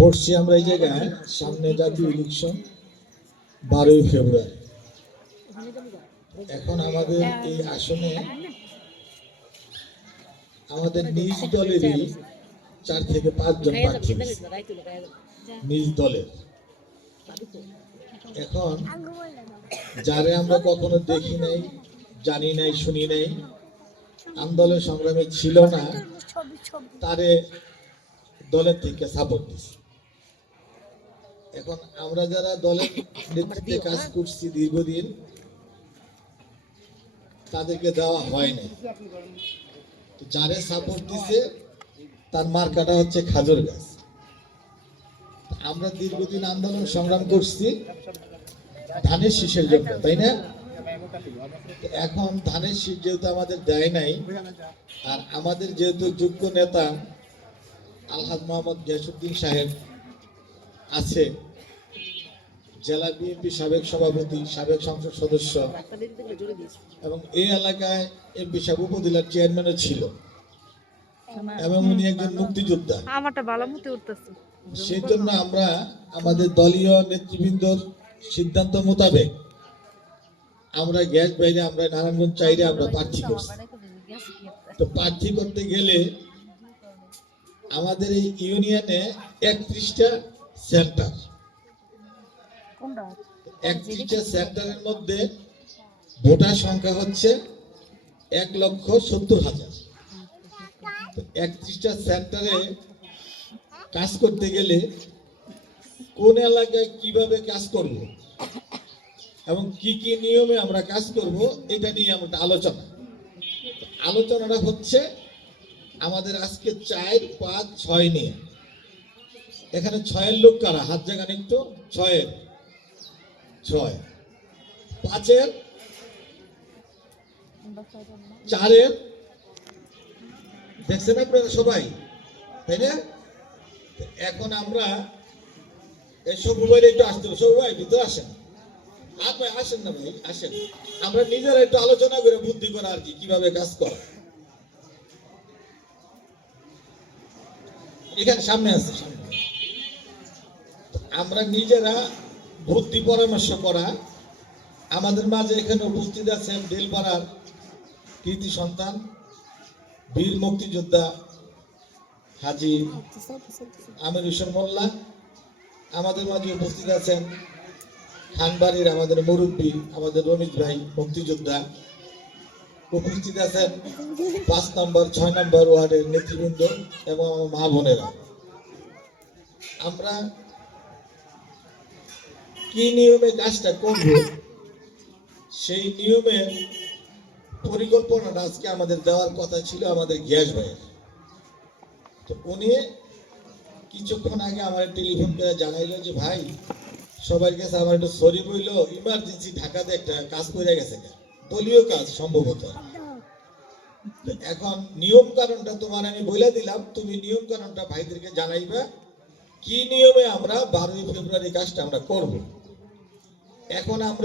বসছি আমরা এই জায়গায়, সামনে জাতীয় ইলেকশন 12ই ফেব্রুয়ারি। এখন আমাদের এই আসনে আমাদের নিজ দলেরই 4 থেকে 5 জন প্রার্থী নিজ দলের। এখন যারে আমরা কখনো দেখি নাই, জানি নাই, শুনি নাই, আন্দোলন সংগ্রামে ছিল না, তারে দলের থেকে সাপোর্ট দিচ্ছে। এখন আমরা যারা দলের নেতৃত্বে কাজ করছি দীর্ঘদিন, তাদেরকে দেওয়া হয় না। যারে সাপোর্ট দিছে তার মার্কাটা হচ্ছে খাজুর গাছ। আমরা দীর্ঘদিন আন্দোলন সংগ্রাম করছি ধানের শীষের জন্য, তাই না? এখন ধানের শীষ যেহেতু আমাদের দেয় নাই, আর আমাদের যেহেতু যোগ্য নেতা আলহাজ মোহাম্মদ গিয়াসউদ্দিন সাহেব আছে, জেলা বিএনপি সাবেক সভাপতি, সাবেক সংসদ সদস্য, এবং এই এলাকায় এমপি সাহেব উপজেলার চেয়ারম্যানও ছিল, এবং উনি একজন মুক্তিযোদ্ধা। সেই জন্য আমরা আমাদের দলীয় নেতৃবৃন্দর সিদ্ধান্ত মোতাবেক আমরা গ্যাস বাইরে, আমরা নারায়ণগঞ্জ চাইরে আমরা প্রার্থী করছি। তো প্রার্থী করতে গেলে আমাদের এই ইউনিয়নে 31টা সেন্টার, 31টা সেন্টারের মধ্যে ভোটার সংখ্যা হচ্ছে 1,70,000। 31টা সেন্টারে কাজ করতে গেলে কোন এলাকায় কিভাবে কাজ করব এবং কি কি নিয়মে আমরা কাজ করব, এটা নিয়ে আমরা আলোচনাটা হচ্ছে আমাদের আজকে 4, 5, 6 নিয়ে। এখানে 6-এর লোক কারা? হাত জাগান একটু। 6-এর 5-এর 4-এর দেখছেন আপনারা সবাই, তাই না? এখন আমরা এই সবু ভাই একটু আসতে হবে। সবু ভাই ভিতরে আসেন। আর ভাই আসেন না, ভাই আসেন। আমরা নিজেরা একটু আলোচনা করে বুদ্ধি করা আর কি, কিভাবে কাজ করা। এখানে সামনে আছে, আমরা নিজেরা বুদ্ধি পরামর্শ করা। আমাদের মাঝে এখানে উপস্থিত আছেন বেলপাড়ার কৃতি সন্তান, বীর মুক্তিযোদ্ধা হাজী আমির হোসেন মোল্লা। আমাদের মাঝে উপস্থিত আছেন খানবাড়ির আমাদের মুরব্বী, আমাদের রমিজ ভাই মুক্তিযোদ্ধা। উপস্থিত আছেন 5 নম্বর 6 নম্বর ওয়ার্ডের নেতৃবৃন্দ এবং মা বোনেরা। আমরা কি নিয়মে কাজটা করব, সেই নিয়মের পরিকল্পনাটা আজকে আমাদের দেওয়ার কথা ছিল আমাদের গ্যাস ভাইয়ের। তো উনি কিছুক্ষণ আগে আমার টেলিফোন করে জানাইলো যে ভাই, সবার কাছে আমার একটু সরি বইল, ইমার্জেন্সি ঢাকাতে একটা কাজ করে গেছে, দলীয় কাজ সম্ভবত। এখন নিয়ম কারণটা তোমার আমি বলে দিলাম, তুমি নিয়ম কারণটা ভাইদেরকে জানাইবা কি নিয়মে আমরা 12ই ফেব্রুয়ারি কাজটা আমরা করব। এখন আমরা